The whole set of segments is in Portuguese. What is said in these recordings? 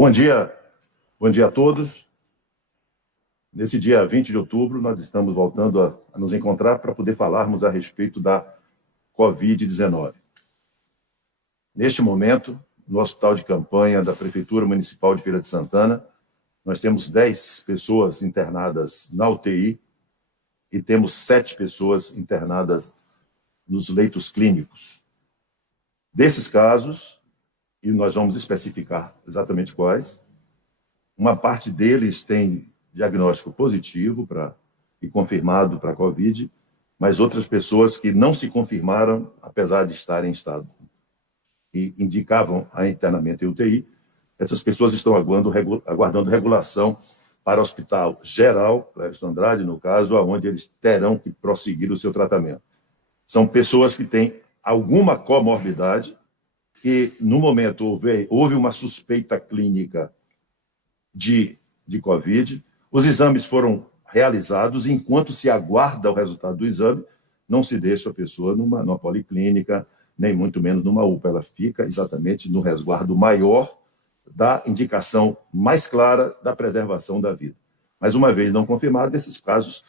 Bom dia a todos. Nesse dia 20 de outubro, nós estamos voltando a nos encontrar para poder falarmos a respeito da Covid-19. Neste momento, no Hospital de Campanha da Prefeitura Municipal de Feira de Santana, nós temos 10 pessoas internadas na UTI e temos 7 pessoas internadas nos leitos clínicos. Desses casos, e nós vamos especificar exatamente quais, uma parte deles tem diagnóstico positivo e confirmado para a Covid, mas outras pessoas que não se confirmaram, apesar de estarem em estado e indicavam a internamento em UTI, essas pessoas estão aguardando regulação para o Hospital Geral, Clériston Andrade, no caso, onde eles terão que prosseguir o seu tratamento. São pessoas que têm alguma comorbidade, que no momento houve uma suspeita clínica de Covid, os exames foram realizados, enquanto se aguarda o resultado do exame, não se deixa a pessoa numa policlínica, nem muito menos numa UPA, ela fica exatamente no resguardo maior da indicação mais clara da preservação da vida. Mas uma vez não confirmado, esses casos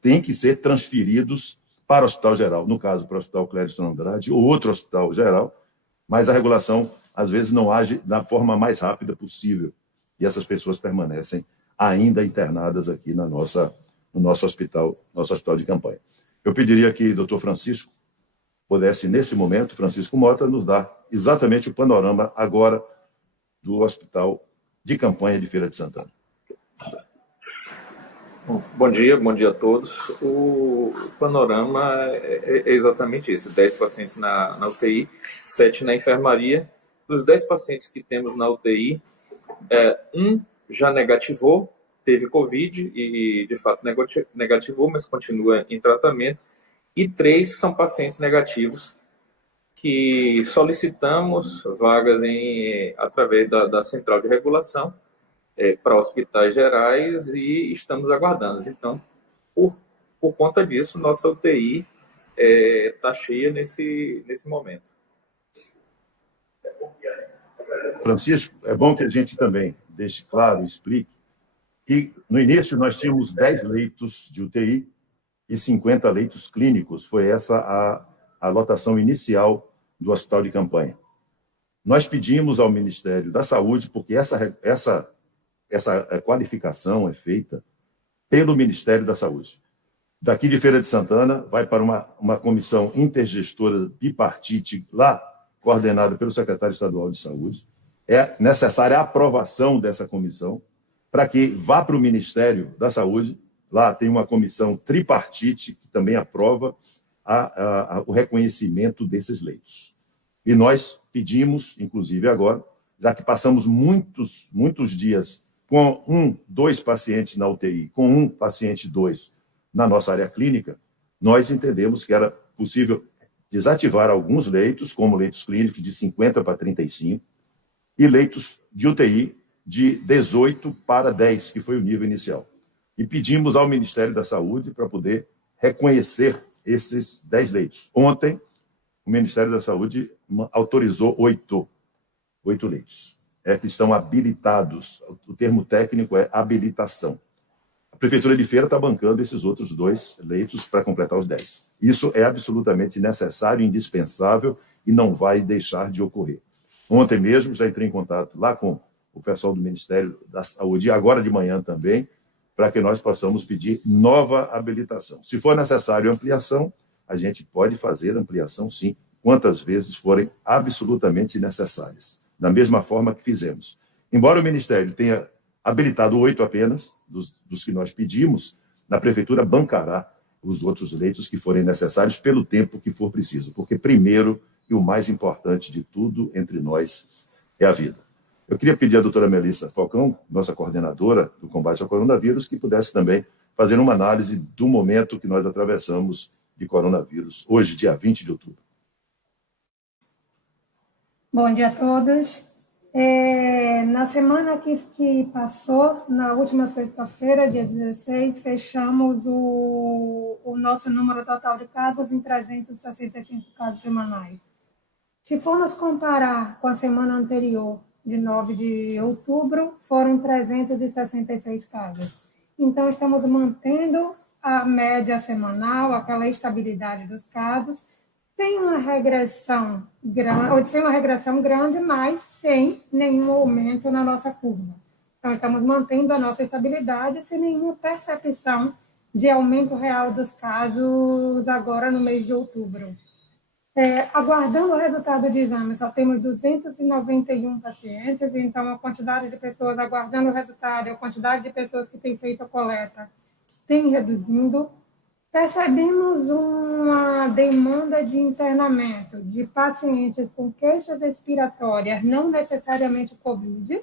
têm que ser transferidos para o Hospital Geral, no caso para o Hospital Clériston Andrade ou outro Hospital Geral, mas a regulação às vezes não age da forma mais rápida possível e essas pessoas permanecem ainda internadas aqui no nosso hospital de campanha. Eu pediria que o doutor Francisco pudesse, nesse momento, Francisco Mota, nos dar exatamente o panorama agora do Hospital de Campanha de Feira de Santana. Bom dia a todos. O panorama é exatamente esse: 10 pacientes na UTI, 7 na enfermaria. Dos 10 pacientes que temos na UTI, um já negativou, teve Covid e, de fato, negativou, mas continua em tratamento. E 3 são pacientes negativos que solicitamos vagas através da Central de Regulação para hospitais gerais e estamos aguardando. Então, por conta disso, nossa UTI está cheia nesse momento. Francisco, é bom que a gente também deixe claro e explique que, no início, nós tínhamos 10 leitos de UTI e 50 leitos clínicos. Foi essa a lotação inicial do Hospital de Campanha. Nós pedimos ao Ministério da Saúde, porque essa qualificação é feita pelo Ministério da Saúde. Daqui de Feira de Santana, vai para uma comissão intergestora bipartite, lá coordenada pelo secretário estadual de Saúde. É necessária a aprovação dessa comissão para que vá para o Ministério da Saúde. Lá tem uma comissão tripartite que também aprova o reconhecimento desses leitos. E nós pedimos, inclusive agora, já que passamos muitos dias com 2 pacientes na UTI, com 1 paciente 2 na nossa área clínica, nós entendemos que era possível desativar alguns leitos, como leitos clínicos de 50 para 35, e leitos de UTI de 18 para 10, que foi o nível inicial. E pedimos ao Ministério da Saúde para poder reconhecer esses 10 leitos. Ontem, o Ministério da Saúde autorizou 8 leitos. Que estão habilitados. O termo técnico é habilitação. A Prefeitura de Feira está bancando esses outros 2 leitos para completar os 10. Isso é absolutamente necessário, indispensável e não vai deixar de ocorrer. Ontem mesmo já entrei em contato lá com o pessoal do Ministério da Saúde, e agora de manhã também, para que nós possamos pedir nova habilitação. Se for necessário ampliação, a gente pode fazer ampliação, sim, quantas vezes forem absolutamente necessárias, da mesma forma que fizemos. Embora o Ministério tenha habilitado 8 apenas, dos que nós pedimos, na Prefeitura bancará os outros leitos que forem necessários pelo tempo que for preciso, porque primeiro e o mais importante de tudo entre nós é a vida. Eu queria pedir à doutora Melissa Falcão, nossa coordenadora do combate ao coronavírus, que pudesse também fazer uma análise do momento que nós atravessamos de coronavírus, hoje, dia 20 de outubro. Bom dia a todos. Na semana que passou, na última sexta-feira, dia 16, fechamos o nosso número total de casos em 365 casos semanais. Se formos comparar com a semana anterior, de 9 de outubro, foram 366 casos. Então, estamos mantendo a média semanal, aquela estabilidade dos casos, sem uma regressão grande, mas sem nenhum aumento na nossa curva. Então, estamos mantendo a nossa estabilidade sem nenhuma percepção de aumento real dos casos agora no mês de outubro. Aguardando o resultado de exame, só temos 291 pacientes, então a quantidade de pessoas aguardando o resultado, a quantidade de pessoas que têm feito a coleta tem reduzindo. Percebemos uma demanda de internamento de pacientes com queixas respiratórias, não necessariamente COVID,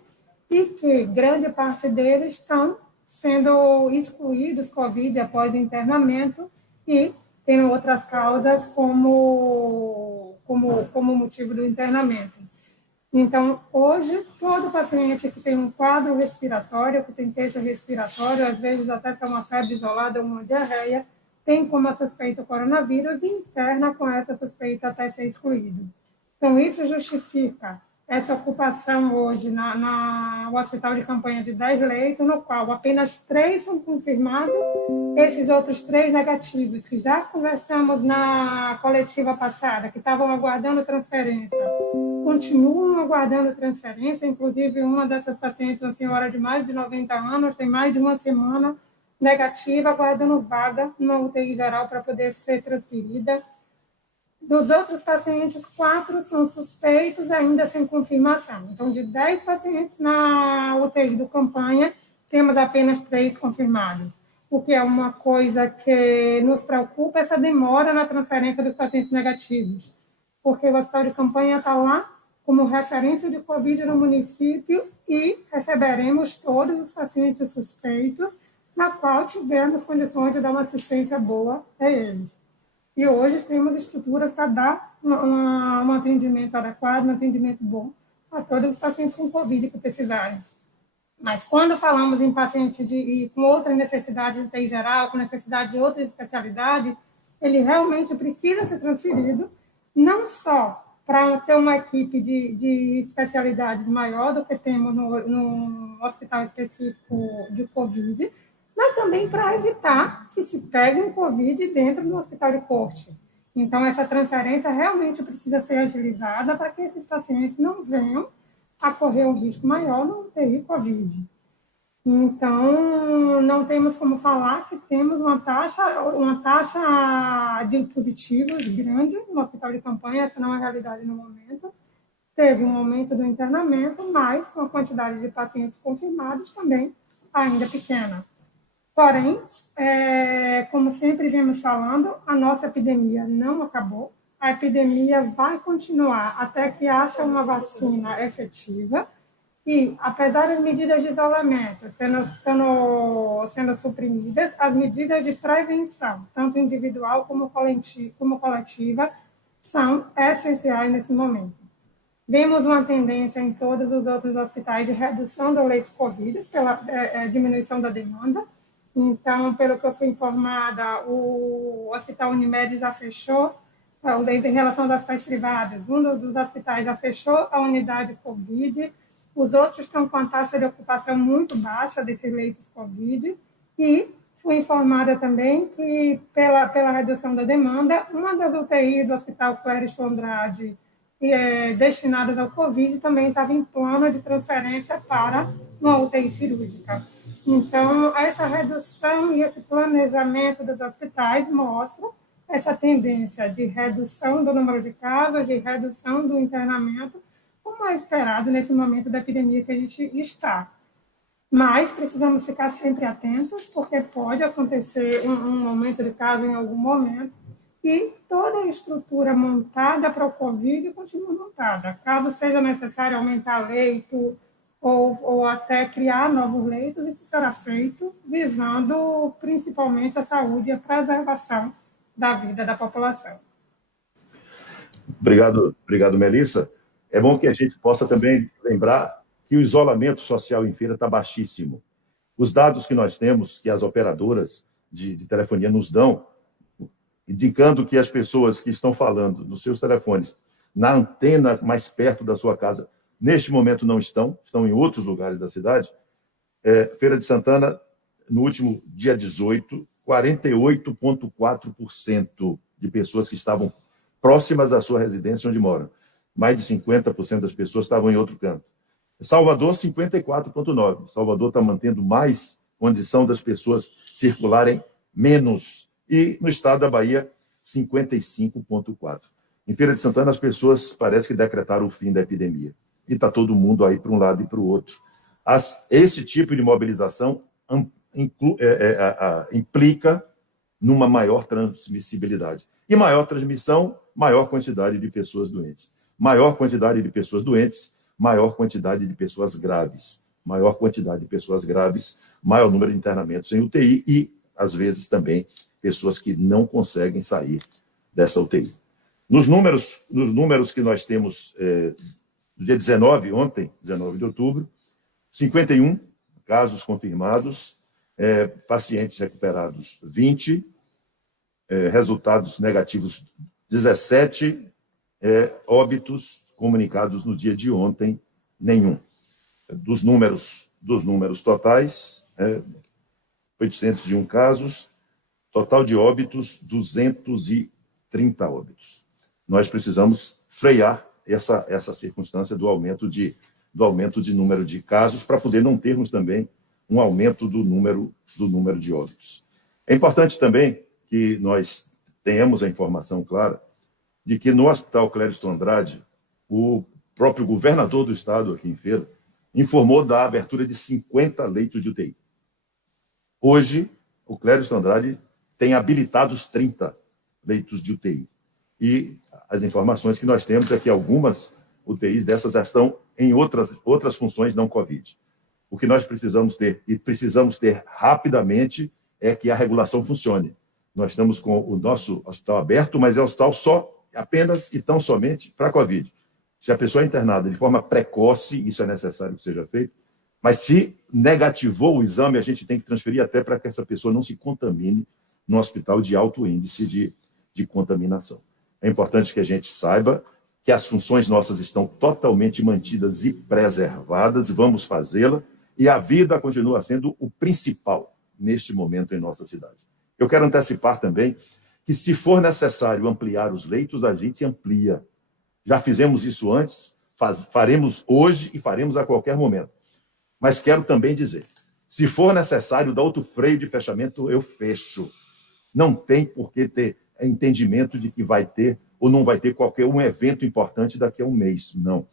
e que grande parte deles estão sendo excluídos COVID após o internamento e tem outras causas como motivo do internamento. Então, hoje, todo paciente que tem um quadro respiratório, que tem queixa respiratória, às vezes até tem uma febre isolada ou uma diarreia, tem como suspeita o coronavírus e interna com essa suspeita até ser excluído. Então, isso justifica essa ocupação hoje no hospital de campanha de 10 leitos, no qual apenas 3 são confirmados, esses outros 3 negativos, que já conversamos na coletiva passada, que estavam aguardando transferência, continuam aguardando transferência, inclusive uma dessas pacientes, uma senhora de mais de 90 anos, tem mais de uma semana negativa, aguardando vaga numa UTI geral para poder ser transferida. Dos outros pacientes, 4 são suspeitos, ainda sem confirmação. Então, de 10 pacientes na UTI do campanha, temos apenas 3 confirmados. O que é uma coisa que nos preocupa, essa demora na transferência dos pacientes negativos. Porque o hospital de campanha está lá como referência de Covid no município e receberemos todos os pacientes suspeitos, na qual tivemos condições de dar uma assistência boa a eles. E hoje temos estruturas para dar um atendimento adequado, um atendimento bom a todos os pacientes com Covid que precisarem. Mas quando falamos em paciente com outra necessidade de UTI geral, com necessidade de outra especialidade, ele realmente precisa ser transferido, não só para ter uma equipe de especialidades maior do que temos no hospital específico de Covid, mas também para evitar que se pegue um Covid dentro do hospital de corte. Então, essa transferência realmente precisa ser agilizada para que esses pacientes não venham a correr um risco maior no UTI Covid. Então, não temos como falar que temos uma taxa de positivos grande no hospital de campanha, essa não é a realidade no momento. Teve um aumento do internamento, mas com a quantidade de pacientes confirmados também ainda pequena. Porém, como sempre vimos falando, a nossa epidemia não acabou. A epidemia vai continuar até que haja uma vacina efetiva. E, apesar das medidas de isolamento sendo suprimidas, as medidas de prevenção, tanto individual como coletiva, são essenciais nesse momento. Vemos uma tendência em todos os outros hospitais de redução do leitos Covid, pela diminuição da demanda. Então, pelo que eu fui informada, o Hospital Unimed já fechou, em relação aos hospitais privados, um dos hospitais já fechou a unidade Covid, os outros estão com a taxa de ocupação muito baixa desses leitos Covid, e fui informada também que, pela redução da demanda, uma das UTIs do Hospital Cléristo Andrade, destinadas ao Covid, também estava em plano de transferência para uma UTI cirúrgica. Então, essa redução e esse planejamento dos hospitais mostra essa tendência de redução do número de casos, de redução do internamento, como é esperado nesse momento da epidemia que a gente está. Mas precisamos ficar sempre atentos, porque pode acontecer um aumento de casos em algum momento, e toda a estrutura montada para o Covid continua montada. Caso seja necessário aumentar leito, ou até criar novos leitos, isso será feito visando principalmente a saúde e a preservação da vida da população. Obrigado, Melissa. É bom que a gente possa também lembrar que o isolamento social em feira está baixíssimo. Os dados que nós temos, que as operadoras de telefonia nos dão, indicando que as pessoas que estão falando nos seus telefones, na antena mais perto da sua casa, neste momento não estão em outros lugares da cidade. Feira de Santana, no último dia 18, 48,4% de pessoas que estavam próximas da sua residência onde moram. Mais de 50% das pessoas estavam em outro canto. Salvador, 54,9%. Salvador está mantendo mais condição das pessoas circularem menos. E no estado da Bahia, 55,4%. Em Feira de Santana, as pessoas parece que decretaram o fim da epidemia. E está todo mundo aí para um lado e para o outro. Esse tipo de mobilização implica numa maior transmissibilidade. E maior transmissão, maior quantidade de pessoas doentes. Maior quantidade de pessoas doentes, maior quantidade de pessoas graves. Maior quantidade de pessoas graves, maior número de internamentos em UTI e, às vezes, também pessoas que não conseguem sair dessa UTI. Nos números que nós temos no dia 19, ontem, 19 de outubro, 51 casos confirmados, pacientes recuperados 20, resultados negativos 17, óbitos comunicados no dia de ontem, nenhum. Dos números totais, 801 casos, total de óbitos, 230 óbitos. Nós precisamos frear essa circunstância do aumento de número de casos para poder não termos também um aumento do número de óbitos. É importante também que nós tenhamos a informação clara de que no Hospital Clériston Andrade, o próprio governador do estado, aqui em Feira, informou da abertura de 50 leitos de UTI. Hoje, o Clériston Andrade tem habilitados 30 leitos de UTI. E as informações que nós temos é que algumas UTIs dessas já estão em outras funções não Covid. O que nós precisamos ter, e precisamos ter rapidamente, é que a regulação funcione. Nós estamos com o nosso hospital aberto, mas é um hospital apenas e tão somente para Covid. Se a pessoa é internada de forma precoce, isso é necessário que seja feito, mas se negativou o exame, a gente tem que transferir até para que essa pessoa não se contamine no hospital de alto índice de contaminação. É importante que a gente saiba que as funções nossas estão totalmente mantidas e preservadas, e vamos fazê-la, e a vida continua sendo o principal neste momento em nossa cidade. Eu quero antecipar também que, se for necessário ampliar os leitos, a gente amplia. Já fizemos isso antes, faremos hoje e faremos a qualquer momento. Mas quero também dizer, se for necessário dar outro freio de fechamento, eu fecho. Não tem por que ter entendimento de que vai ter ou não vai ter qualquer evento importante daqui a um mês. Não.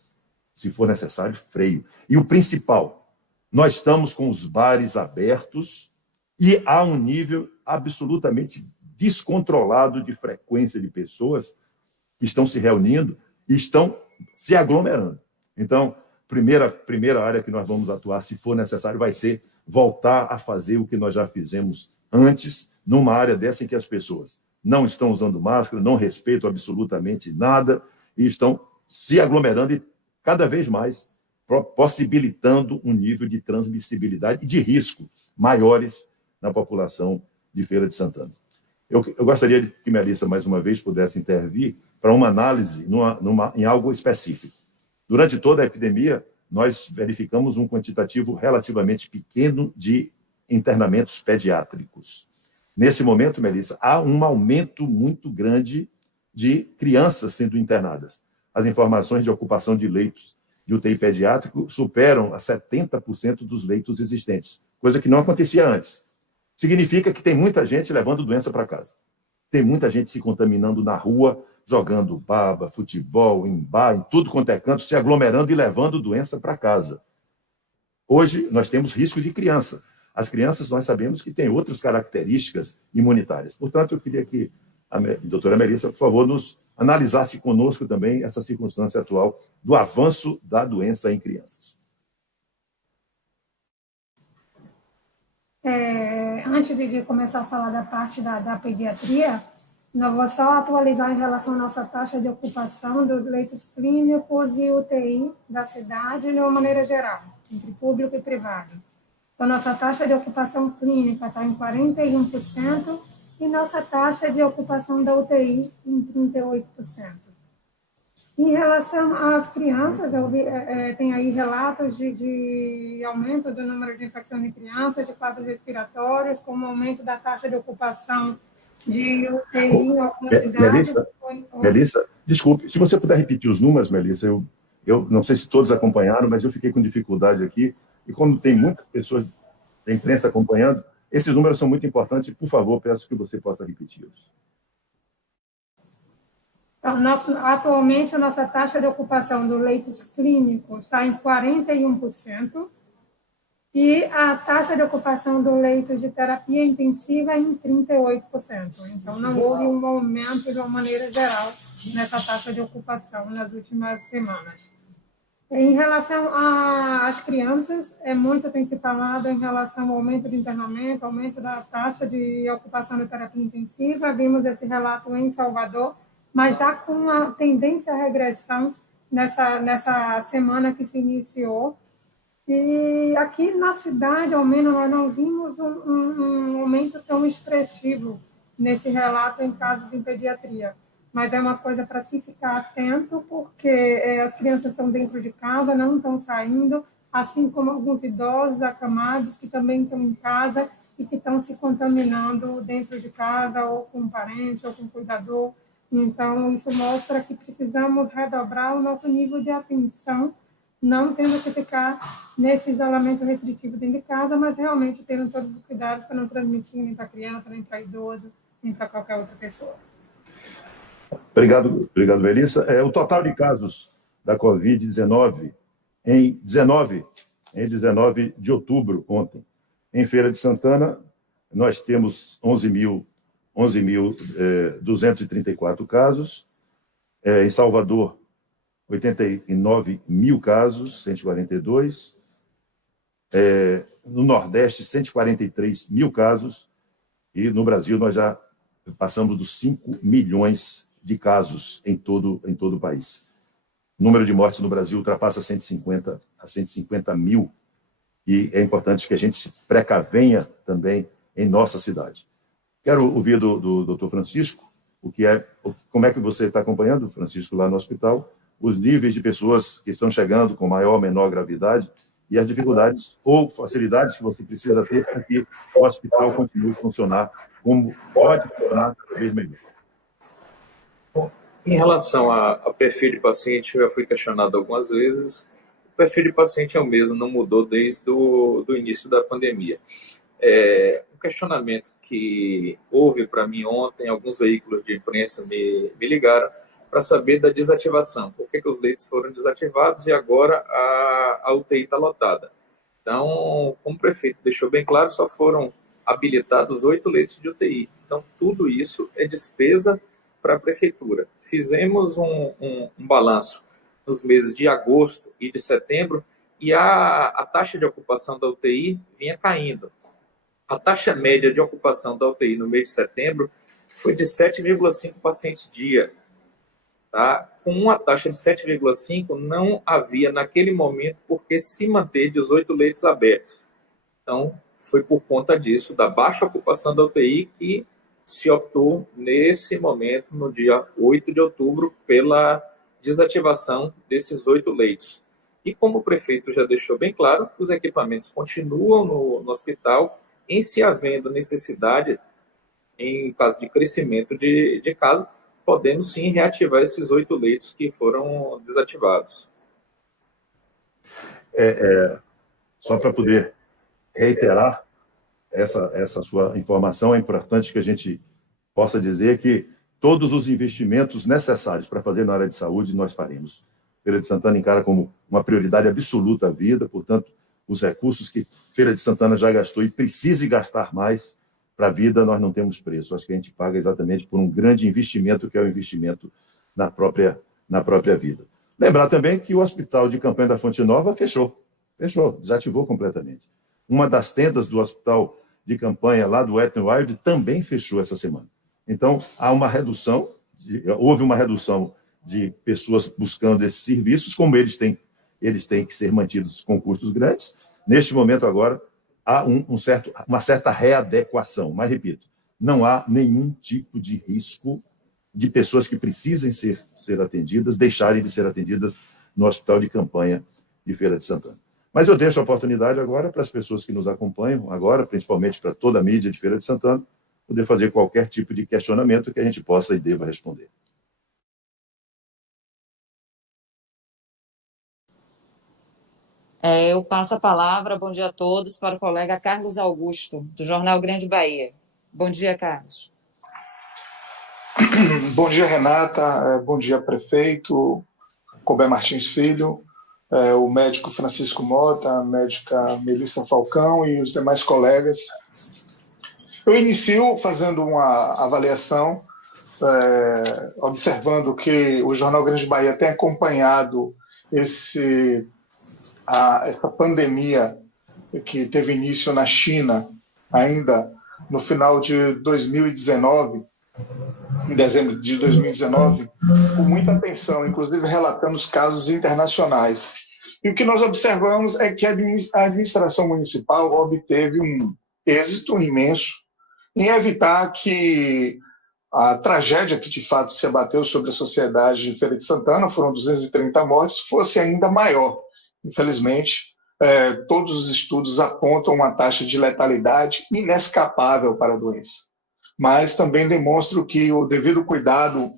Se for necessário, freio. E o principal, nós estamos com os bares abertos e há um nível absolutamente descontrolado de frequência de pessoas que estão se reunindo e estão se aglomerando. Então, primeira área que nós vamos atuar, se for necessário, vai ser voltar a fazer o que nós já fizemos antes, numa área dessa em que as pessoas não estão usando máscara, não respeitam absolutamente nada e estão se aglomerando e cada vez mais possibilitando um nível de transmissibilidade e de risco maiores na população de Feira de Santana. Eu gostaria que Melissa, mais uma vez, pudesse intervir para uma análise em algo específico. Durante toda a epidemia, nós verificamos um quantitativo relativamente pequeno de internamentos pediátricos. Nesse momento, Melissa, há um aumento muito grande de crianças sendo internadas. As informações de ocupação de leitos de UTI pediátrico superam a 70% dos leitos existentes, coisa que não acontecia antes. Significa que tem muita gente levando doença para casa. Tem muita gente se contaminando na rua, jogando baba, futebol, em bar, em tudo quanto é canto, se aglomerando e levando doença para casa. Hoje, nós temos risco de criança. As crianças, nós sabemos que têm outras características imunitárias. Portanto, eu queria que a doutora Melissa, por favor, nos analisasse conosco também essa circunstância atual do avanço da doença em crianças. Antes de começar a falar da parte da pediatria, eu vou só atualizar em relação à nossa taxa de ocupação dos leitos clínicos e UTI da cidade, de uma maneira geral, entre público e privado. Então, nossa taxa de ocupação clínica está em 41% e nossa taxa de ocupação da UTI em 38%. Em relação às crianças, tem aí relatos de aumento do número de infecções em crianças, de quadros respiratórios, como aumento da taxa de ocupação de UTI em algumas cidades. Melissa, desculpe, se você puder repetir os números, Melissa, eu não sei se todos acompanharam, mas eu fiquei com dificuldade aqui, e como tem muitas pessoas da imprensa acompanhando, esses números são muito importantes e, por favor, peço que você possa repeti-los. Atualmente, a nossa taxa de ocupação dos leitos clínicos está em 41%, e a taxa de ocupação do leito de terapia intensiva é em 38%. Então, não houve um aumento de uma maneira geral nessa taxa de ocupação nas últimas semanas. Em relação às crianças, muito tem se falado em relação ao aumento de internamento, aumento da taxa de ocupação da terapia intensiva. Vimos esse relato em Salvador, mas já com a tendência à regressão nessa semana que se iniciou. E aqui na cidade, ao menos, nós não vimos um aumento tão expressivo nesse relato em casos em pediatria. Mas é uma coisa para se ficar atento, porque as crianças estão dentro de casa, não estão saindo, assim como alguns idosos acamados que também estão em casa e que estão se contaminando dentro de casa, ou com um parente, ou com um cuidador. Então, isso mostra que precisamos redobrar o nosso nível de atenção, não tendo que ficar nesse isolamento restritivo dentro de casa, mas realmente tendo todos os cuidados para não transmitir nem para a criança, nem para idoso, nem para qualquer outra pessoa. Obrigado, Melissa. O total de casos da Covid-19 em 19 de outubro, ontem, em Feira de Santana, nós temos 11.234 casos. Em Salvador, 89 mil casos, 142. No Nordeste, 143 mil casos. E no Brasil, nós já passamos dos 5 milhões de casos em todo o país. O número de mortes no Brasil ultrapassa 150 mil, e é importante que a gente se precavenha também em nossa cidade. Quero ouvir do Dr. Francisco, como é que você está acompanhando, Francisco, lá no hospital, os níveis de pessoas que estão chegando com maior ou menor gravidade e as dificuldades ou facilidades que você precisa ter para que o hospital continue a funcionar como pode funcionar cada vez melhor. Em relação ao perfil de paciente, eu já fui questionado algumas vezes. O perfil de paciente é o mesmo, não mudou desde o início da pandemia. Um questionamento que houve para mim ontem, alguns veículos de imprensa me ligaram para saber da desativação. Por que os leitos foram desativados e agora a UTI está lotada? Então, como o prefeito deixou bem claro, só foram habilitados 8 leitos de UTI. Então, tudo isso é despesa para a prefeitura. Fizemos um balanço nos meses de agosto e de setembro e a taxa de ocupação da UTI vinha caindo. A taxa média de ocupação da UTI no mês de setembro foi de 7,5 pacientes dia. Tá? Com uma taxa de 7,5 não havia naquele momento por que se manter 18 leitos abertos. Então, foi por conta disso, da baixa ocupação da UTI, que se optou, nesse momento, no dia 8 de outubro, pela desativação desses 8 leitos. E como o prefeito já deixou bem claro, os equipamentos continuam no hospital, em se havendo necessidade, em caso de crescimento de caso, podemos sim reativar esses 8 leitos que foram desativados. Só para poder reiterar essa sua informação, é importante que a gente possa dizer que todos os investimentos necessários para fazer na área de saúde nós faremos. Feira de Santana encara como uma prioridade absoluta a vida, portanto, os recursos que Feira de Santana já gastou e precise gastar mais para a vida, nós não temos preço. Acho que a gente paga exatamente por um grande investimento, que é o investimento na própria vida. Lembrar também que o Hospital de Campanha da Fonte Nova fechou, desativou completamente. Uma das tendas do Hospital de Campanha lá do Wet n Wild também fechou essa semana. Então, houve uma redução de pessoas buscando esses serviços, como eles têm que ser mantidos com custos grandes. Neste momento agora, há uma certa readequação. Mas, repito, não há nenhum tipo de risco de pessoas que precisem ser atendidas, deixarem de ser atendidas no hospital de campanha de Feira de Santana. Mas eu deixo a oportunidade agora para as pessoas que nos acompanham, agora, principalmente para toda a mídia de Feira de Santana, poder fazer qualquer tipo de questionamento que a gente possa e deva responder. Eu passo a palavra, bom dia a todos, para o colega Carlos Augusto, do Jornal Grande Bahia. Bom dia, Carlos. Bom dia, Renata. Bom dia, prefeito, Colbert Martins Filho, o médico Francisco Mota, a médica Melissa Falcão e os demais colegas. Eu inicio fazendo uma avaliação, observando que o Jornal Grande Bahia tem acompanhado essa pandemia que teve início na China ainda no final de 2019, em dezembro de 2019, com muita atenção, inclusive relatando os casos internacionais. E o que nós observamos é que a administração municipal obteve um êxito imenso em evitar que a tragédia que de fato se abateu sobre a sociedade de Feira de Santana, foram 230 mortes, fosse ainda maior. Infelizmente, todos os estudos apontam uma taxa de letalidade inescapável para a doença. Mas também demonstram que o devido cuidado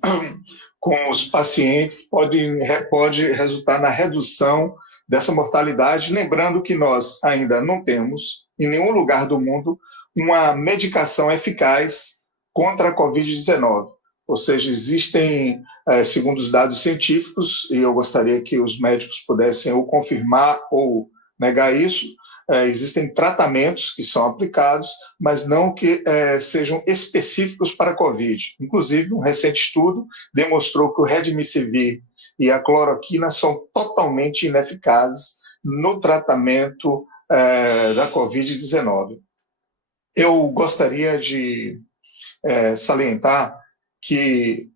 com os pacientes pode resultar na redução dessa mortalidade, lembrando que nós ainda não temos, em nenhum lugar do mundo, uma medicação eficaz contra a Covid-19. Ou seja, existem, segundo os dados científicos, e eu gostaria que os médicos pudessem ou confirmar ou negar isso, existem tratamentos que são aplicados, mas não que sejam específicos para a Covid. Inclusive, um recente estudo demonstrou que o Remdesivir e a cloroquina são totalmente ineficazes no tratamento da Covid-19. Eu gostaria de salientar que,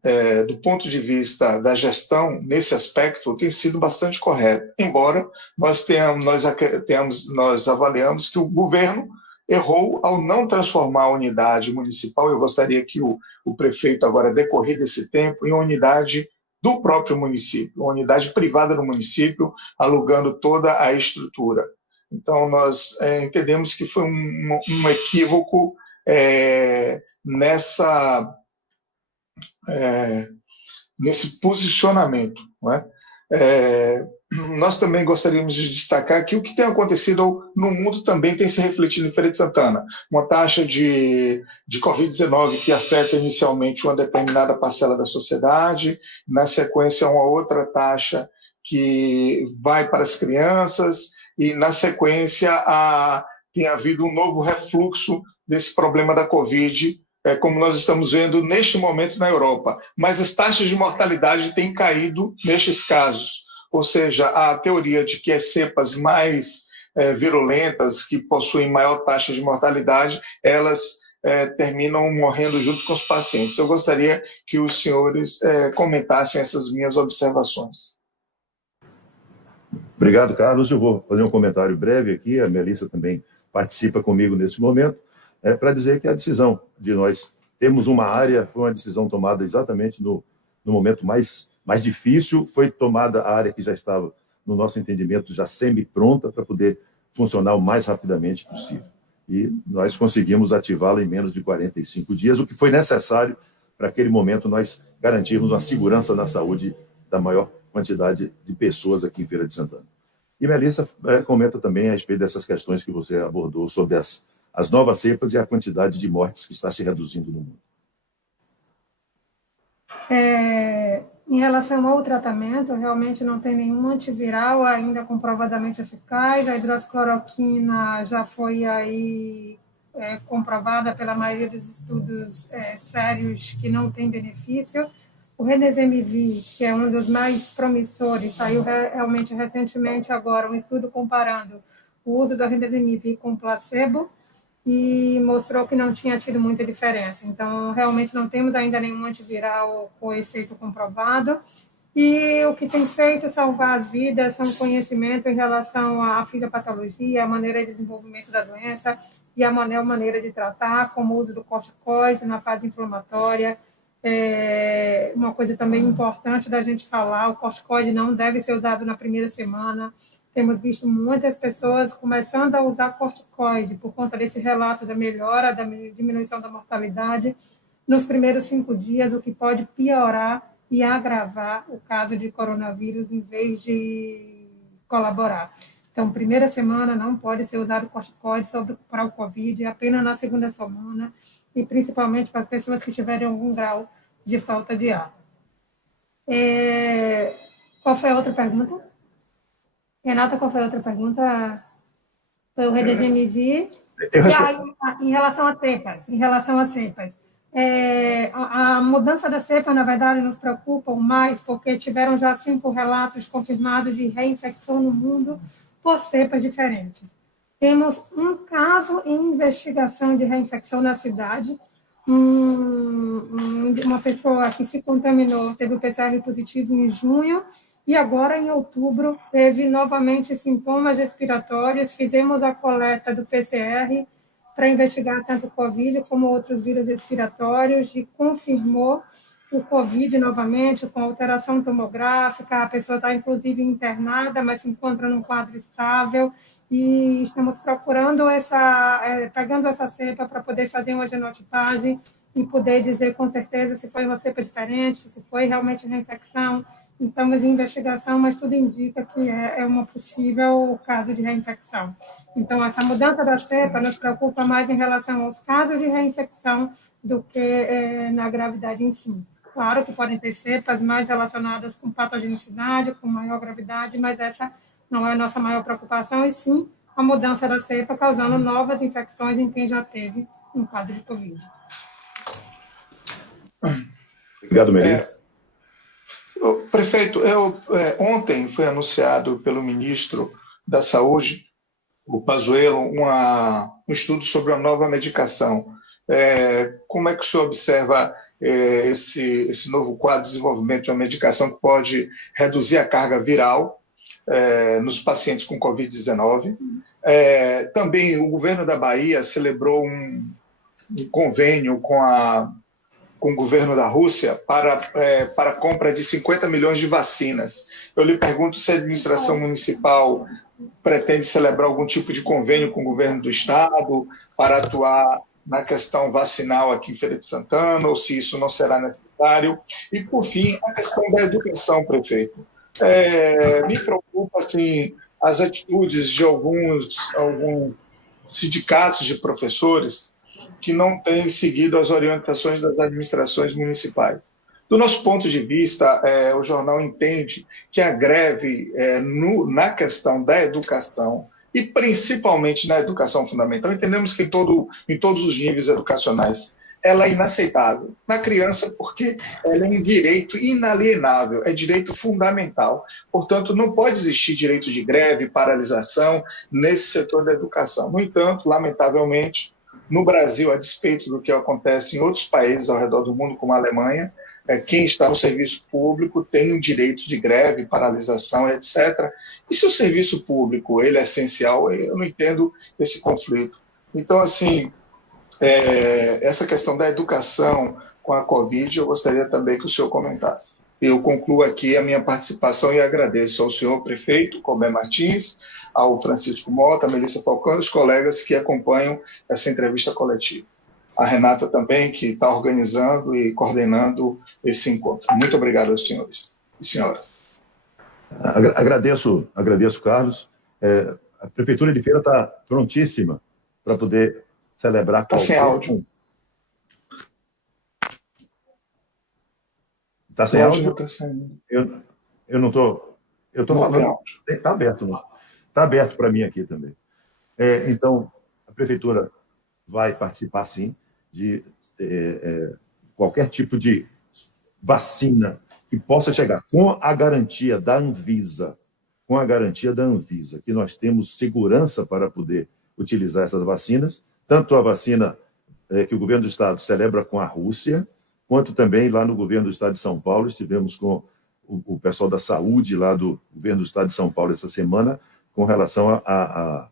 do ponto de vista da gestão, nesse aspecto, tem sido bastante correto, embora nós avaliamos que o governo errou ao não transformar a unidade municipal. Eu gostaria que o prefeito, agora decorrido esse tempo, em uma unidade do próprio município, uma unidade privada do município, alugando toda a estrutura. Então, nós entendemos que foi um equívoco nesse posicionamento. Não é? Nós também gostaríamos de destacar que o que tem acontecido no mundo também tem se refletido em Feira de Santana. Uma taxa de Covid-19 que afeta inicialmente uma determinada parcela da sociedade, na sequência uma outra taxa que vai para as crianças, e na sequência tem havido um novo refluxo desse problema da Covid, como nós estamos vendo neste momento na Europa. Mas as taxas de mortalidade têm caído nestes casos. Ou seja, a teoria de que as cepas mais virulentas, que possuem maior taxa de mortalidade, elas terminam morrendo junto com os pacientes. Eu gostaria que os senhores comentassem essas minhas observações. Obrigado, Carlos. Eu vou fazer um comentário breve aqui. A Melissa também participa comigo nesse momento, para dizer que a decisão de nós termos uma área foi uma decisão tomada exatamente no momento mais difícil. Foi tomada a área que já estava, no nosso entendimento, já semi-pronta para poder funcionar o mais rapidamente possível. E nós conseguimos ativá-la em menos de 45 dias, o que foi necessário para aquele momento nós garantirmos a segurança na saúde da maior quantidade de pessoas aqui em Feira de Santana. E Melissa comenta também a respeito dessas questões que você abordou sobre as novas cepas e a quantidade de mortes que está se reduzindo no mundo. Em relação ao tratamento, realmente não tem nenhum antiviral ainda comprovadamente eficaz. A hidroxicloroquina já foi aí comprovada pela maioria dos estudos sérios que não tem benefício. O Remdesivir, que é um dos mais promissores, saiu realmente recentemente agora um estudo comparando o uso do Remdesivir com placebo e mostrou que não tinha tido muita diferença. Então, realmente não temos ainda nenhum antiviral com efeito comprovado. E o que tem feito salvar as vidas são conhecimento em relação à fisiopatologia, a maneira de desenvolvimento da doença e a maneira de tratar, como o uso do corticoide na fase inflamatória, Uma coisa também importante da gente falar, o corticoide não deve ser usado na primeira semana. Temos visto muitas pessoas começando a usar corticoide por conta desse relato da melhora, da diminuição da mortalidade nos primeiros 5 dias, o que pode piorar e agravar o caso de coronavírus em vez de colaborar. Então, primeira semana não pode ser usado corticoide para o Covid, apenas na segunda semana, e principalmente para as pessoas que tiverem algum grau de falta de ar. Qual foi a outra pergunta? Renata, qual foi a outra pergunta? Foi o Redesemizi. Em relação a cepas. A mudança da cepa, na verdade, nos preocupa mais, porque tiveram já 5 relatos confirmados de reinfecção no mundo por cepas diferentes. Temos um caso em investigação de reinfecção na cidade, uma pessoa que se contaminou, teve o PCR positivo em junho, e agora, em outubro, teve novamente sintomas respiratórios. Fizemos a coleta do PCR para investigar tanto o Covid como outros vírus respiratórios, e confirmou o Covid novamente, com alteração tomográfica. A pessoa está, inclusive, internada, mas se encontra num quadro estável, e estamos procurando pegando essa cepa para poder fazer uma genotipagem e poder dizer com certeza se foi uma cepa diferente, se foi realmente reinfecção. Estamos em investigação, mas tudo indica que é uma possível caso de reinfecção. Então, essa mudança da cepa nos preocupa mais em relação aos casos de reinfecção do que na gravidade em si. Claro que podem ter cepas mais relacionadas com patogenicidade, com maior gravidade, mas essa não é a nossa maior preocupação, e sim a mudança da cepa causando novas infecções em quem já teve um quadro de Covid. Obrigado, Melissa. Prefeito, ontem foi anunciado pelo ministro da Saúde, o Pazuello, um estudo sobre a nova medicação. Como é que o senhor observa esse novo quadro de desenvolvimento de uma medicação que pode reduzir a carga viral nos pacientes com Covid-19? Também o governo da Bahia celebrou um convênio com o governo da Rússia para a compra de 50 milhões de vacinas. Eu lhe pergunto se a administração municipal pretende celebrar algum tipo de convênio com o governo do estado para atuar na questão vacinal aqui em Feira de Santana, ou se isso não será necessário. E, por fim, a questão da educação, prefeito. Me preocupa assim, as atitudes de alguns sindicatos de professores que não têm seguido as orientações das administrações municipais. Do nosso ponto de vista, o jornal entende que a greve na questão da educação, e principalmente na educação fundamental, entendemos que em todos os níveis educacionais, ela é inaceitável. Na criança, porque ela é um direito inalienável, é direito fundamental. Portanto, não pode existir direito de greve, paralisação nesse setor da educação. No entanto, lamentavelmente, no Brasil, a despeito do que acontece em outros países ao redor do mundo, como a Alemanha, quem está no serviço público tem o direito de greve, paralisação, etc. E se o serviço público ele é essencial, eu não entendo esse conflito. Então, assim, essa questão da educação com a Covid, eu gostaria também que o senhor comentasse. Eu concluo aqui a minha participação e agradeço ao senhor prefeito, Colbert Martins, ao Francisco Mota, a Melissa Falcão e os colegas que acompanham essa entrevista coletiva. A Renata também, que está organizando e coordenando esse encontro. Muito obrigado aos senhores e senhoras. Agradeço, Carlos. A Prefeitura de Feira está prontíssima para poder celebrar... Está sem áudio. Está sem áudio? Está sem... Eu não estou... Eu estou falando... Está aberto, não? Está aberto para mim aqui também. Então, a Prefeitura vai participar, sim, de qualquer tipo de vacina que possa chegar, com a garantia da Anvisa, que nós temos segurança para poder utilizar essas vacinas, tanto a vacina que o governo do Estado celebra com a Rússia, quanto também lá no governo do Estado de São Paulo, estivemos com o pessoal da saúde lá do governo do Estado de São Paulo essa semana, com relação à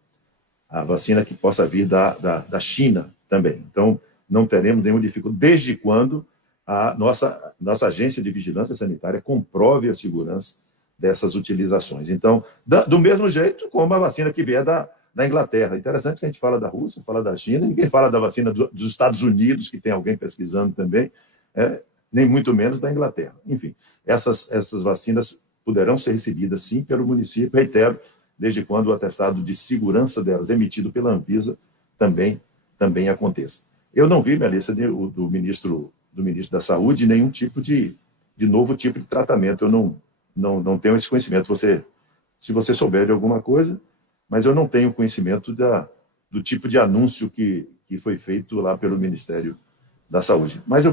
vacina que possa vir da China também. Então, não teremos nenhuma dificuldade, desde quando a nossa agência de vigilância sanitária comprove a segurança dessas utilizações. Então, do mesmo jeito como a vacina que vier da Inglaterra. Interessante que a gente fala da Rússia, fala da China, ninguém fala da vacina dos Estados Unidos, que tem alguém pesquisando também, nem muito menos da Inglaterra. Enfim, essas vacinas poderão ser recebidas, sim, pelo município, reitero, desde quando o atestado de segurança delas, emitido pela Anvisa, também aconteça. Eu não vi, Melissa, do ministro da Saúde, nenhum tipo de novo tipo de tratamento. Eu não tenho esse conhecimento. Se você souber de alguma coisa, mas eu não tenho conhecimento do tipo de anúncio que foi feito lá pelo Ministério da Saúde. Mas a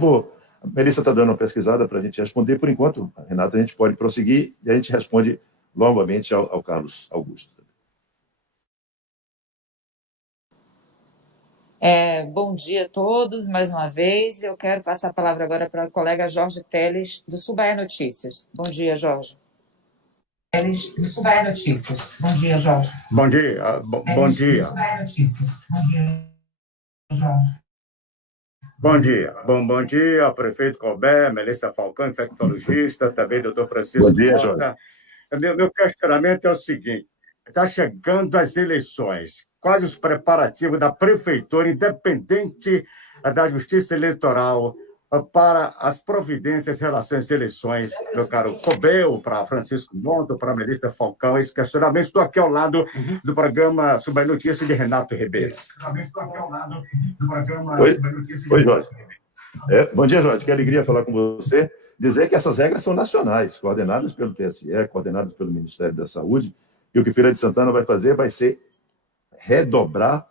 Melissa está dando uma pesquisada para a gente responder. Por enquanto, Renata, a gente pode prosseguir e a gente responde novamente ao Carlos Augusto. Bom dia a todos, mais uma vez. Eu quero passar a palavra agora para o colega Jorge Teles, do Sul Bahia Notícias. Bom dia, Jorge. Teles, do Sul Bahia Notícias. Bom dia, Jorge. Bom dia. Bom dia. Do Sul Bahia Notícias. Bom dia, Jorge. Bom dia, prefeito Colbert, Melissa Falcão, infectologista, também doutor Francisco. Bom dia, Jorge. Meu questionamento é o seguinte: está chegando as eleições. Quais os preparativos da prefeitura, independente da Justiça Eleitoral, para as providências em relação às eleições, meu caro Colbert, para Francisco Monto, para Melissa Falcão? Esse questionamento. Estou aqui ao lado do programa Sul Bahia Notícias de Renato Ribeiro. Oi, Jorge. Bom dia, Jorge. Que alegria falar com você. Dizer que essas regras são nacionais, coordenadas pelo TSE, coordenadas pelo Ministério da Saúde, e o que Feira de Santana vai fazer vai ser redobrar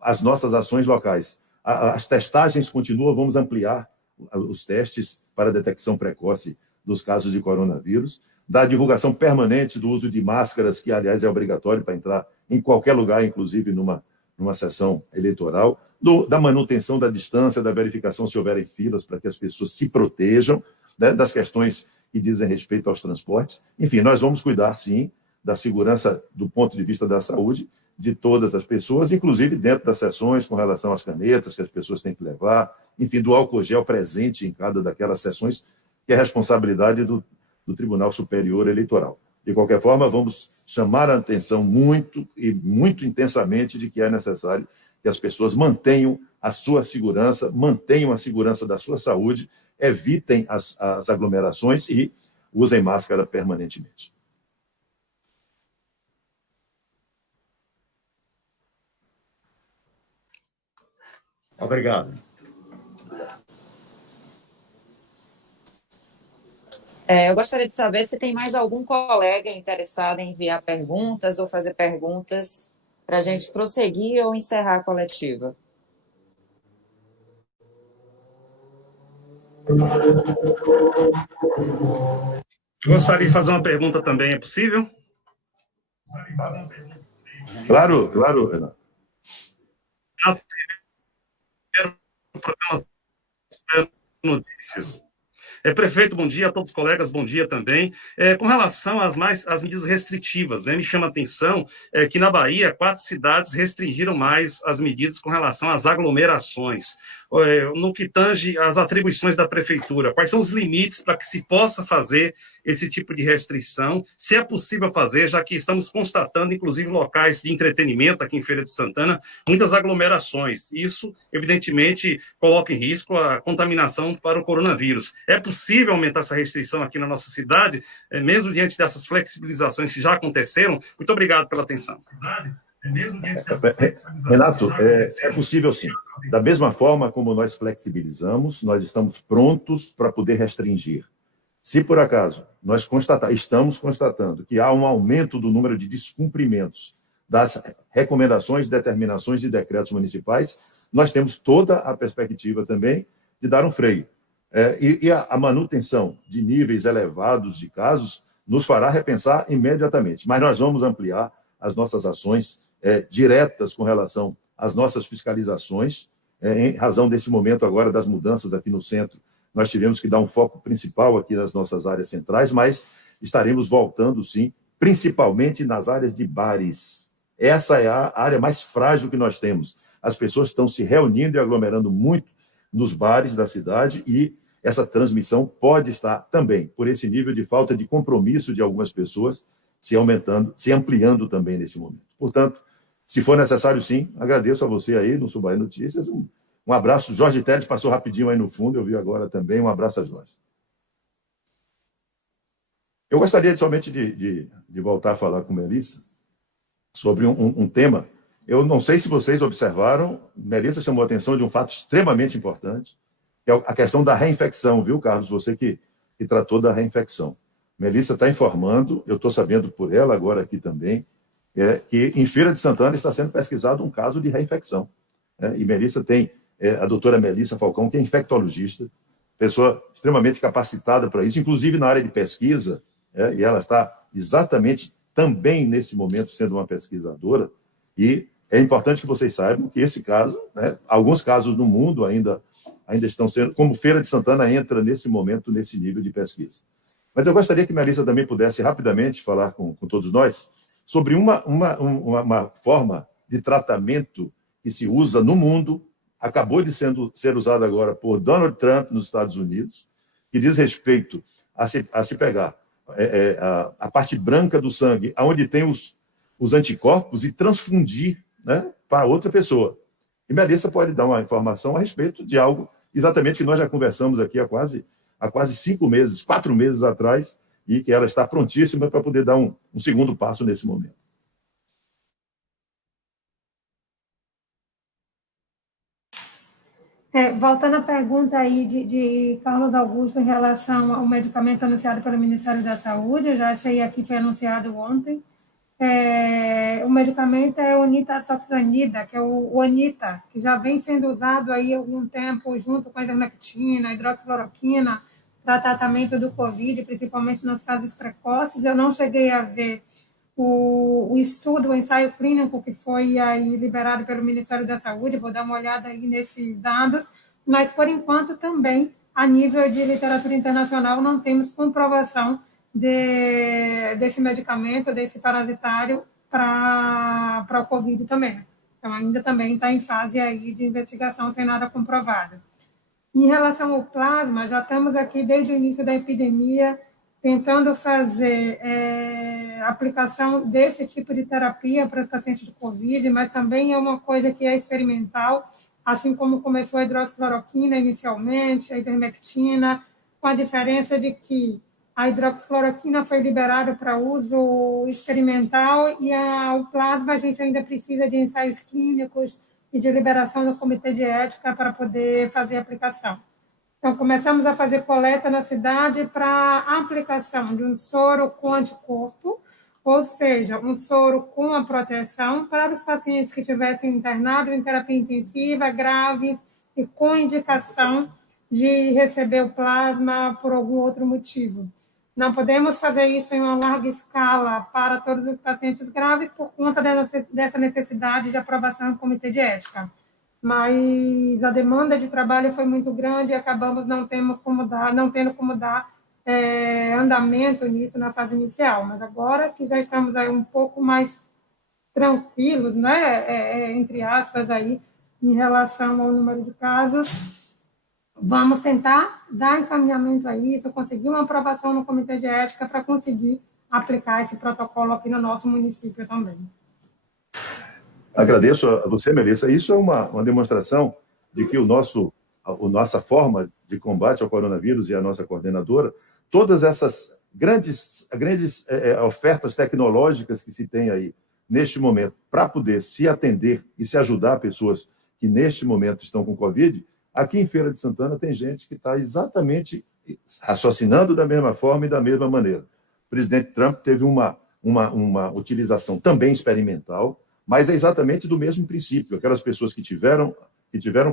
as nossas ações locais. As testagens continuam, vamos ampliar os testes para detecção precoce dos casos de coronavírus, da divulgação permanente do uso de máscaras, que, aliás, é obrigatório para entrar em qualquer lugar, inclusive numa sessão eleitoral, da manutenção da distância, da verificação se houverem filas para que as pessoas se protejam, né, das questões que dizem respeito aos transportes. Enfim, nós vamos cuidar, sim, da segurança do ponto de vista da saúde de todas as pessoas, inclusive dentro das sessões com relação às canetas que as pessoas têm que levar, enfim, do álcool gel presente em cada daquelas sessões, que é responsabilidade do Tribunal Superior Eleitoral. De qualquer forma, vamos chamar a atenção muito intensamente de que é necessário que as pessoas mantenham a sua segurança, mantenham a segurança da sua saúde, evitem as aglomerações e usem máscara permanentemente. Obrigado. Eu gostaria de saber se tem mais algum colega interessado em enviar perguntas ou fazer perguntas para a gente prosseguir ou encerrar a coletiva. Gostaria de fazer uma pergunta também, é possível? Claro, Renato. Programa Notícias. Prefeito, bom dia a todos os colegas, bom dia também. Com relação às medidas restritivas, né, me chama a atenção que na Bahia 4 cidades restringiram mais as medidas com relação às aglomerações. No que tange às atribuições da prefeitura, quais são os limites para que se possa fazer esse tipo de restrição, se é possível fazer, já que estamos constatando, inclusive, locais de entretenimento aqui em Feira de Santana, muitas aglomerações. Isso, evidentemente, coloca em risco a contaminação para o coronavírus. É possível aumentar essa restrição aqui na nossa cidade, mesmo diante dessas flexibilizações que já aconteceram? Muito obrigado pela atenção. Renato, é possível sim. Da mesma forma como nós flexibilizamos, nós estamos prontos para poder restringir. Se por acaso nós estamos constatando que há um aumento do número de descumprimentos das recomendações, determinações e decretos municipais, nós temos toda a perspectiva também de dar um freio. E a manutenção de níveis elevados de casos nos fará repensar imediatamente. Mas nós vamos ampliar as nossas ações diretas com relação às nossas fiscalizações, em razão desse momento agora das mudanças aqui no centro. Nós tivemos que dar um foco principal aqui nas nossas áreas centrais, mas estaremos voltando, sim, principalmente nas áreas de bares. Essa é a área mais frágil que nós temos. As pessoas estão se reunindo e aglomerando muito nos bares da cidade, e essa transmissão pode estar também, por esse nível de falta de compromisso de algumas pessoas, se aumentando, se ampliando também nesse momento. Portanto, se for necessário, sim, agradeço a você aí no Subaé Notícias. Um abraço. Jorge Teles passou rapidinho aí no fundo, eu vi agora também. Um abraço a Jorge. Eu gostaria somente de voltar a falar com Melissa sobre um tema. Eu não sei se vocês observaram, Melissa chamou a atenção de um fato extremamente importante, que é a questão da reinfecção, viu, Carlos? Você que tratou da reinfecção. Melissa está informando, eu estou sabendo por ela agora aqui também, que em Feira de Santana está sendo pesquisado um caso de reinfecção. E Melissa tem a doutora Melissa Falcão, que é infectologista, pessoa extremamente capacitada para isso, inclusive na área de pesquisa, e ela está exatamente também nesse momento sendo uma pesquisadora, e é importante que vocês saibam que esse caso, alguns casos no mundo ainda estão sendo, como Feira de Santana entra nesse momento, nesse nível de pesquisa. Mas eu gostaria que Melissa também pudesse rapidamente falar com todos nós sobre uma forma de tratamento que se usa no mundo, acabou de ser usada agora por Donald Trump nos Estados Unidos, que diz respeito a se pegar a parte branca do sangue, onde tem os anticorpos, e transfundir, para outra pessoa. E Melissa pode dar uma informação a respeito de algo exatamente que nós já conversamos aqui há quase 4 meses atrás, e que ela está prontíssima para poder dar um segundo passo nesse momento. Voltando à pergunta aí de Carlos Augusto em relação ao medicamento anunciado pelo Ministério da Saúde, eu já achei aqui, foi anunciado ontem. O medicamento é o nitazoxanida, que é o Anita, que já vem sendo usado aí há algum tempo junto com a ivermectina, a hidroxicloroquina, para tratamento do Covid, principalmente nas fases precoces. Eu não cheguei a ver o estudo, o ensaio clínico que foi aí liberado pelo Ministério da Saúde, vou dar uma olhada aí nesses dados, mas, por enquanto, também, a nível de literatura internacional, não temos comprovação desse medicamento, desse parasitário, para o Covid também. Então, ainda também está em fase aí de investigação sem nada comprovado. Em relação ao plasma, já estamos aqui desde o início da epidemia, tentando fazer aplicação desse tipo de terapia para os pacientes de Covid, mas também é uma coisa que é experimental, assim como começou a hidroxicloroquina inicialmente, a ivermectina, com a diferença de que a hidroxicloroquina foi liberada para uso experimental e o plasma a gente ainda precisa de ensaios clínicos e de liberação do Comitê de Ética para poder fazer a aplicação. Então, começamos a fazer coleta na cidade para a aplicação de um soro com anticorpo, ou seja, um soro com a proteção para os pacientes que estivessem internados em terapia intensiva, graves e com indicação de receber o plasma por algum outro motivo. Não podemos fazer isso em uma larga escala para todos os pacientes graves por conta dessa necessidade de aprovação do Comitê de Ética. Mas a demanda de trabalho foi muito grande e acabamos não tendo como dar andamento nisso na fase inicial. Mas agora que já estamos aí um pouco mais tranquilos, entre aspas, aí, em relação ao número de casos, vamos tentar dar encaminhamento a isso, conseguir uma aprovação no Comitê de Ética para conseguir aplicar esse protocolo aqui no nosso município também. Agradeço a você, Melissa. Isso é uma demonstração de que nossa forma de combate ao coronavírus e a nossa coordenadora, todas essas grandes ofertas tecnológicas que se tem aí neste momento para poder se atender e se ajudar pessoas que neste momento estão com Covid, aqui em Feira de Santana tem gente que está exatamente raciocinando da mesma forma e da mesma maneira. O presidente Trump teve uma utilização também experimental, mas é exatamente do mesmo princípio. Aquelas pessoas que tiveram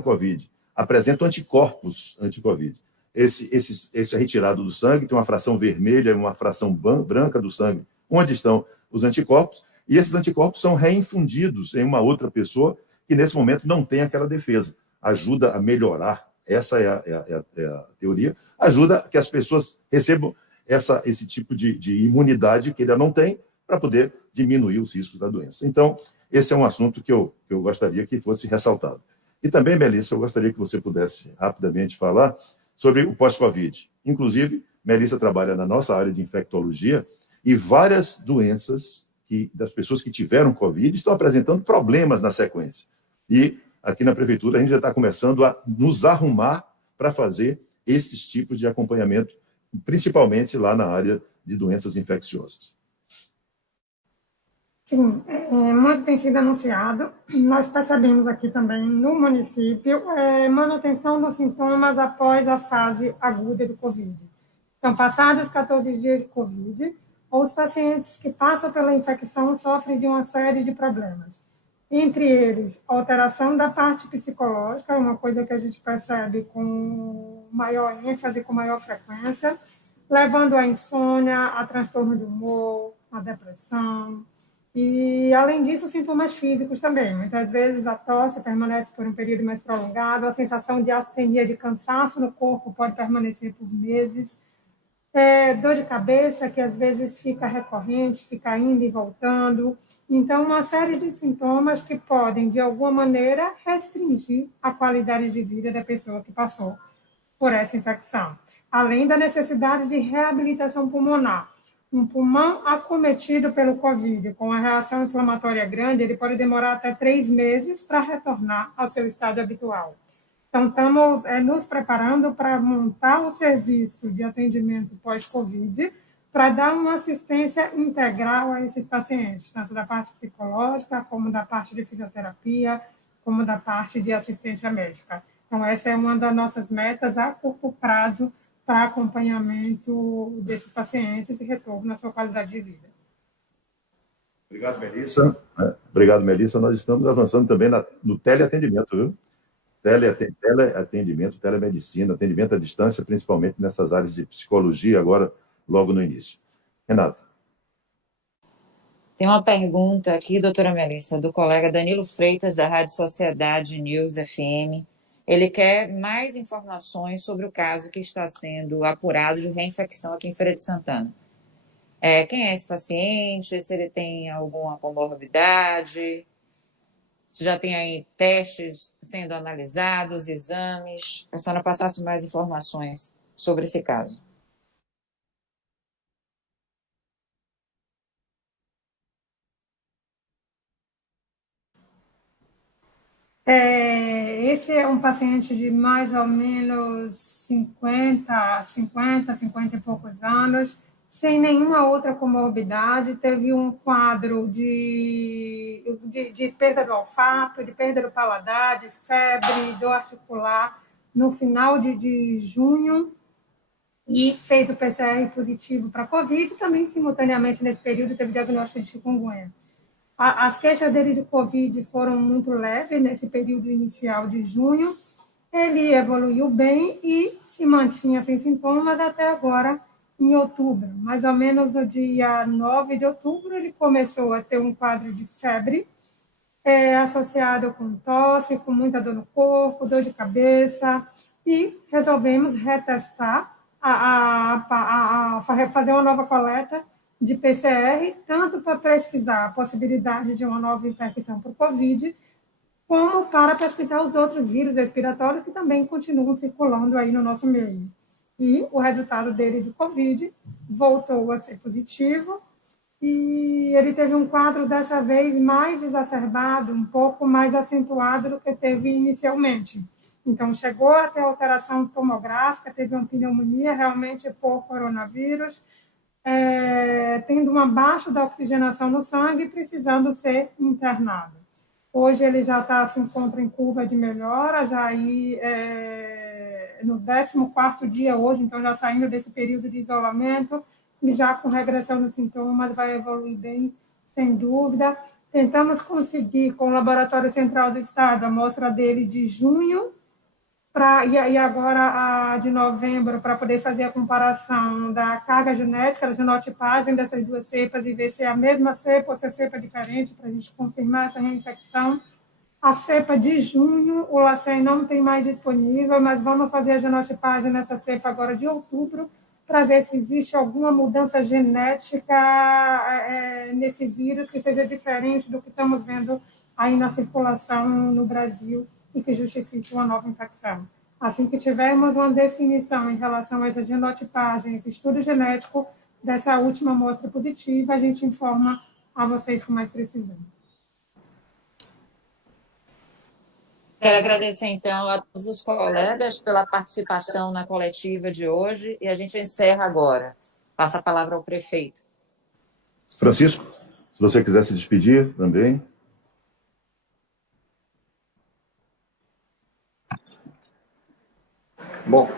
Covid apresentam anticorpos anti-Covid. Esse é retirado do sangue, tem uma fração vermelha e uma fração branca do sangue, onde estão os anticorpos, e esses anticorpos são reinfundidos em uma outra pessoa que, nesse momento, não tem aquela defesa. Ajuda a melhorar, essa é a teoria, ajuda que as pessoas recebam esse tipo de imunidade que ele não tem, para poder diminuir os riscos da doença. Então, esse é um assunto que eu gostaria que fosse ressaltado. E também, Melissa, eu gostaria que você pudesse rapidamente falar sobre o pós-Covid. Inclusive, Melissa trabalha na nossa área de infectologia e várias doenças das pessoas que tiveram Covid estão apresentando problemas na sequência. E aqui na Prefeitura a gente já está começando a nos arrumar para fazer esses tipos de acompanhamento, principalmente lá na área de doenças infecciosas. Sim, muito tem sido anunciado. Nós percebemos aqui também no município manutenção dos sintomas após a fase aguda do Covid. Então, passados 14 dias de Covid, os pacientes que passam pela infecção sofrem de uma série de problemas. Entre eles, alteração da parte psicológica, uma coisa que a gente percebe com maior ênfase, com maior frequência, levando à insônia, a transtorno de humor, a depressão. E, além disso, sintomas físicos também. Muitas vezes a tosse permanece por um período mais prolongado, a sensação de astenia, de cansaço no corpo pode permanecer por meses, dor de cabeça, que às vezes fica recorrente, fica indo e voltando. Então, uma série de sintomas que podem, de alguma maneira, restringir a qualidade de vida da pessoa que passou por essa infecção. Além da necessidade de reabilitação pulmonar. Um pulmão acometido pelo Covid, com a reação inflamatória grande, ele pode demorar até 3 meses para retornar ao seu estado habitual. Então, estamos nos preparando para montar um serviço de atendimento pós-Covid para dar uma assistência integral a esses pacientes, tanto da parte psicológica, como da parte de fisioterapia, como da parte de assistência médica. Então, essa é uma das nossas metas a curto prazo para acompanhamento desses pacientes e retorno na sua qualidade de vida. Obrigado, Melissa. Obrigado, Melissa. Nós estamos avançando também no teleatendimento, viu? Teleatendimento, telemedicina, atendimento à distância, principalmente nessas áreas de psicologia, agora, logo no início. Renata. Tem uma pergunta aqui, doutora Melissa, do colega Danilo Freitas, da Rádio Sociedade News FM. Ele quer mais informações sobre o caso que está sendo apurado de reinfecção aqui em Feira de Santana. Quem é esse paciente? Se ele tem alguma comorbidade? Se já tem aí testes sendo analisados, exames? A senhora passasse mais informações sobre esse caso. Esse é um paciente de mais ou menos 50 e poucos anos, sem nenhuma outra comorbidade, teve um quadro de perda do olfato, de perda do paladar, de febre, dor articular, no final de junho, e fez o PCR positivo para Covid, e também, simultaneamente, nesse período, teve diagnóstico de chikungunya. As queixas dele de Covid foram muito leves nesse período inicial de junho. Ele evoluiu bem e se mantinha sem sintomas até agora, em outubro. Mais ou menos no dia 9 de outubro, ele começou a ter um quadro de febre, associado com tosse, com muita dor no corpo, dor de cabeça, e resolvemos retestar, fazer uma nova coleta de PCR, tanto para pesquisar a possibilidade de uma nova infecção por Covid, como para pesquisar os outros vírus respiratórios que também continuam circulando aí no nosso meio. E o resultado dele de Covid voltou a ser positivo, e ele teve um quadro dessa vez mais exacerbado, um pouco mais acentuado do que teve inicialmente. Então, chegou a ter alteração tomográfica, teve uma pneumonia realmente por coronavírus, tendo uma baixa da oxigenação no sangue e precisando ser internado. Hoje ele já se encontra em curva de melhora, já aí no 14º dia hoje, então já saindo desse período de isolamento, e já com regressão dos sintomas, vai evoluir bem, sem dúvida. Tentamos conseguir, com o Laboratório Central do Estado, a amostra dele de junho, e agora a de novembro, para poder fazer a comparação da carga genética, da genotipagem dessas duas cepas e ver se é a mesma cepa ou se é cepa diferente, para a gente confirmar essa reinfecção. A cepa de junho, o LACEN não tem mais disponível, mas vamos fazer a genotipagem nessa cepa agora de outubro, para ver se existe alguma mudança genética nesse vírus que seja diferente do que estamos vendo aí na circulação no Brasil e que justifique uma nova infecção. Assim que tivermos uma definição em relação a essa genotipagem, esse estudo genético dessa última amostra positiva, a gente informa a vocês com mais precisão. Quero agradecer, então, a todos os colegas pela participação na coletiva de hoje e a gente encerra agora. Passa a palavra ao prefeito. Francisco, se você quiser se despedir também. Bom,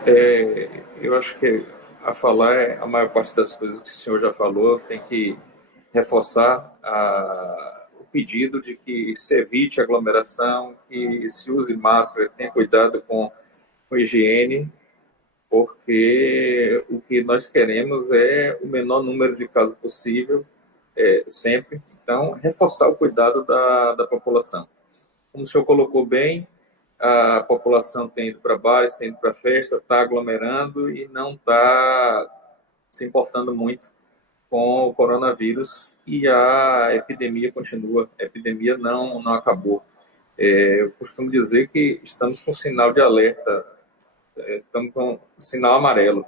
eu acho que a falar a maior parte das coisas que o senhor já falou, tem que reforçar o pedido de que se evite aglomeração, que se use máscara, que tenha cuidado com a higiene, porque o que nós queremos é o menor número de casos possível, sempre. Então, reforçar o cuidado da população. Como o senhor colocou bem, a população tem ido para bares, tem ido para festa, está aglomerando e não está se importando muito com o coronavírus, e a epidemia continua, a epidemia não acabou. Eu costumo dizer que estamos com sinal de alerta, estamos com sinal amarelo.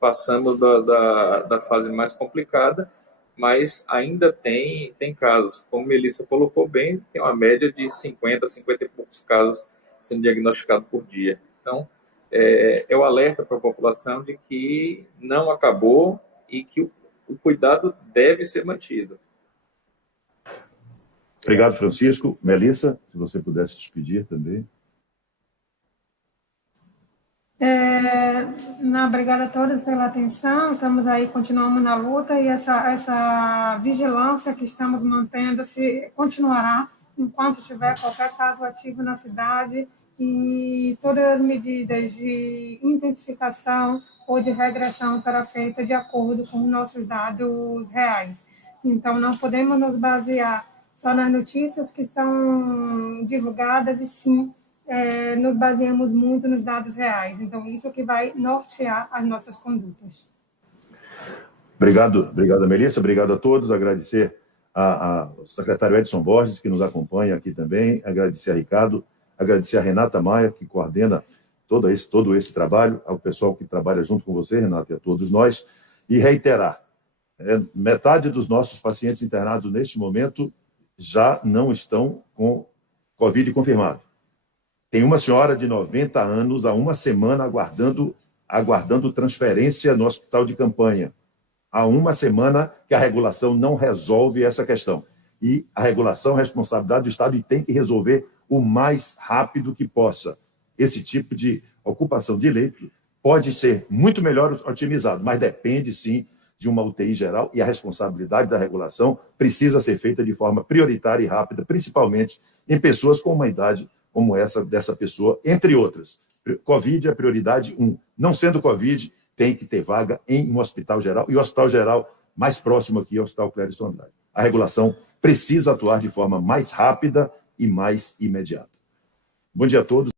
Passamos da fase mais complicada, mas ainda tem casos. Como a Melissa colocou bem, tem uma média de 50 e poucos casos sendo diagnosticados por dia. Então, é o alerta para a população de que não acabou e que o cuidado deve ser mantido. Obrigado, Francisco. Melissa, se você pudesse despedir também. Obrigada a todos pela atenção. Estamos aí, continuamos na luta, e essa vigilância que estamos mantendo continuará enquanto tiver qualquer caso ativo na cidade, e todas as medidas de intensificação ou de regressão será feita de acordo com os nossos dados reais. Então, não podemos nos basear só nas notícias que são divulgadas, e sim, nos baseamos muito nos dados reais. Então, isso que vai nortear as nossas condutas. Obrigado, Melissa. Obrigado a todos. Agradecer ao secretário Edson Borges, que nos acompanha aqui também. Agradecer a Ricardo. Agradecer a Renata Maia, que coordena todo esse trabalho, ao pessoal que trabalha junto com você, Renata, e a todos nós. E reiterar, metade dos nossos pacientes internados neste momento já não estão com Covid confirmado. Tem uma senhora de 90 anos há uma semana aguardando transferência no hospital de campanha. Há uma semana que a regulação não resolve essa questão. E a regulação é responsabilidade do Estado e tem que resolver o mais rápido que possa. Esse tipo de ocupação de leito pode ser muito melhor otimizado, mas depende, sim, de uma UTI geral, e a responsabilidade da regulação precisa ser feita de forma prioritária e rápida, principalmente em pessoas com uma idade como essa dessa pessoa, entre outras. Covid é a prioridade 1. Não sendo Covid, tem que ter vaga em um hospital geral, e o hospital geral mais próximo aqui é o Hospital Clériston Andrade. A regulação precisa atuar de forma mais rápida e mais imediata. Bom dia a todos.